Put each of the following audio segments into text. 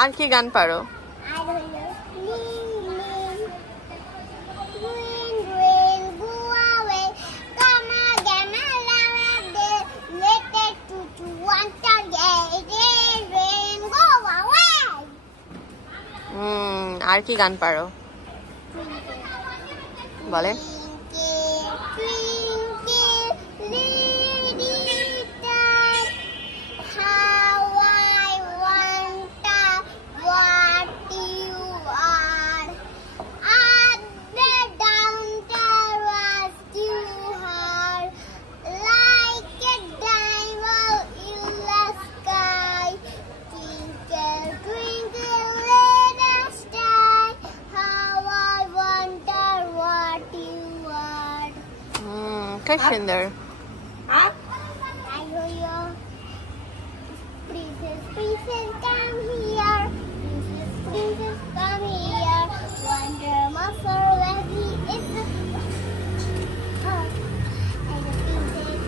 আর কি গান পারো? আর কি গান পারো বলে? Sunder. Princess, come here. Princess, come here. Wonder muscle, ready is the and the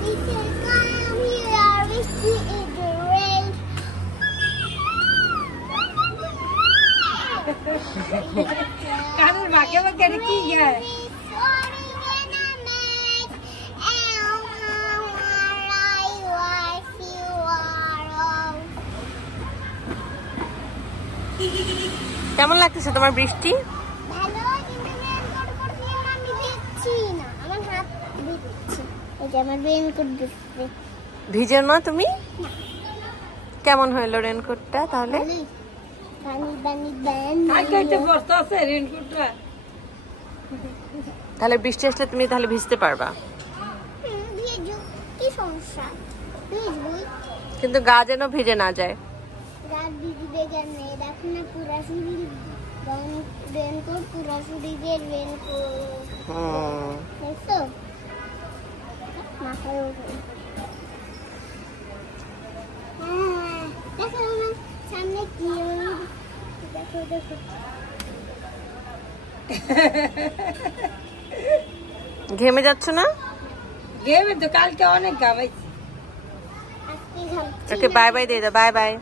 princess, come here. Wish you in the rain. Kanan makke makke ki hai? কেমন লাগতেছে তোমার বৃষ্টি? ভালো, কিন্তু রেইনকোট পরছি না, আমি ভিজছি না, আমার হাত ভিজছে। এই যে আমার রেইনকোট ভিজছে। ভিজে না তুমি? কেমন হলো রেইনকোটটা তাহলে? পানি পানি বানি। কাকে তো বস্তা আছে রেইনকোটটা। তাহলে বৃষ্টি আসলে তুমি তাহলে ভিজতে পারবা? ভিজু, কি সমস্যা? ভিজবই। কিন্তু গা যেন ভিজে না যায়। গা ভিজবে কেন? দেখো না পুরা শরীর রেইনকোট, পুরা শরীরের রেইনকোট। দেখছো? মাথায় ওঠে। দেখো আমার সামনে কি? দেখো দেখো। ঘেমে যাচ্ছে না? ঘেমে তো কালকে অনেক ঘামাইছি। আজকে ঘামছি। ওকে বাই বাই দিয়ে দাও, বাই বাই।